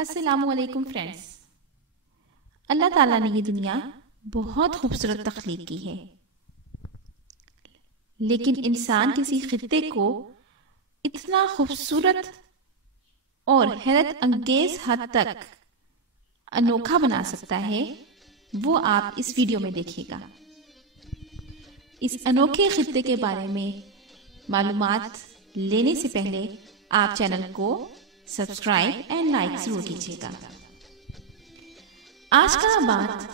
السلام علیکم فرینڈز، اللہ تعالیٰ نے یہ دنیا بہت خوبصورت تخلیق کی ہے، لیکن انسان کسی خطے کو اتنا خوبصورت اور حیرت انگیز حد تک انوکھا بنا سکتا ہے، وہ آپ اس ویڈیو میں دیکھیے گا۔ اس انوکھے خطے کے بارے میں معلومات لینے سے پہلے آپ چینل کو سبسکرائب اینڈ لائک ضرور کیجیے گا۔ آشکاباد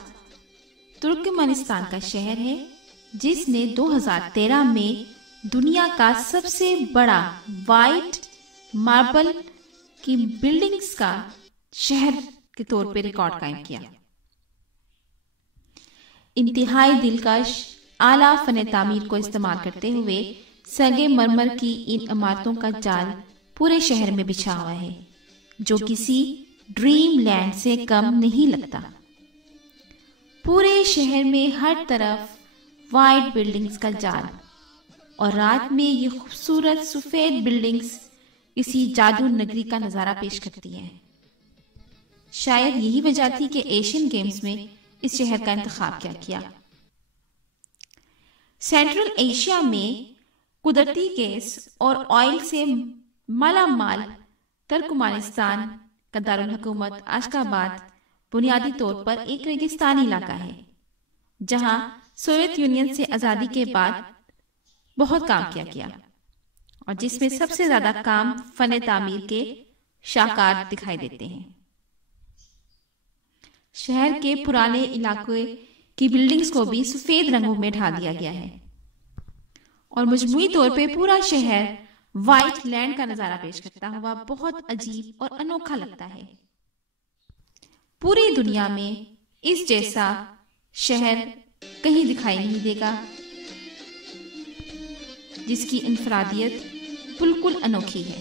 ترکمانستان کا شہر ہے، جس نے 2013 میں دنیا کا سب سے بڑا وائٹ ماربل کی بلڈنگز کا شہر کے طور پہ ریکارڈ قائم کیا۔ انتہائی دلکش اعلیٰ فن تعمیر کو استعمال کرتے ہوئے سنگ مرمر کی ان عمارتوں کا جال پورے شہر میں بچھا ہوا ہے، جو کسی ڈریم لینڈ سے کم نہیں لگتا۔ پورے شہر میں ہر طرف وائٹ بلڈنگز کا جال، اور رات میں یہ خوبصورت سفید بلڈنگز کسی جادو نگری کا نظارہ پیش کرتی ہیں۔ شاید یہی وجہ تھی کہ ایشین گیمز میں اس شہر کا انتخاب کیا۔ سینٹرل ایشیا میں قدرتی گیس اور آئل سے مالا مال ترکمانستان کا دارالحکومت آشکاباد بنیادی طور پر ایک ریگستانی علاقہ ہے، جہاں سوویت یونین سے آزادی کے بعد بہت کام کیا گیا، اور جس میں سب سے زیادہ کام فن تعمیر کے شاہکار دکھائی دیتے ہیں۔ شہر کے پرانے علاقے کی بلڈنگز کو بھی سفید رنگوں میں ڈھال دیا گیا ہے، اور مجموعی طور پہ پورا شہر وائٹ لینڈ کا نظارہ پیش کرتا ہوا بہت عجیب اور انوکھا لگتا ہے۔ پوری دنیا میں اس جیسا شہر کہیں دکھائی نہیں دے گا، جس کی انفرادیت بالکل انوکھی ہے۔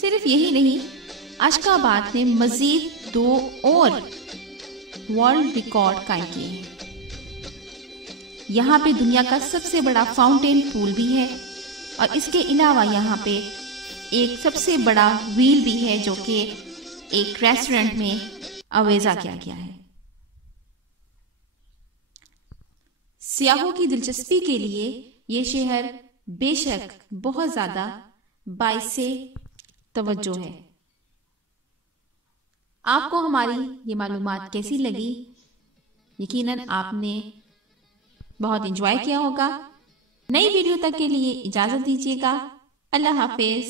صرف یہی نہیں، آشکاباد نے مزید 2 اور ورلڈ ریکارڈ قائم کیے ہیں۔ یہاں پہ دنیا کا سب سے بڑا فاؤنٹین پول بھی ہے، اور اس کے علاوہ یہاں پہ ایک سب سے بڑا ویل بھی ہے، جو کہ ایک ریسٹورنٹ میں آویزہ کیا گیا ہے۔ سیاحوں کی دلچسپی کے لیے یہ شہر بے شک بہت زیادہ باعث توجہ ہے۔ آپ کو ہماری یہ معلومات کیسی لگی؟ یقیناً آپ نے بہت انجوائے کیا ہوگا۔ نئی ویڈیو تک کے لیے اجازت دیجیے گا۔ اللہ حافظ۔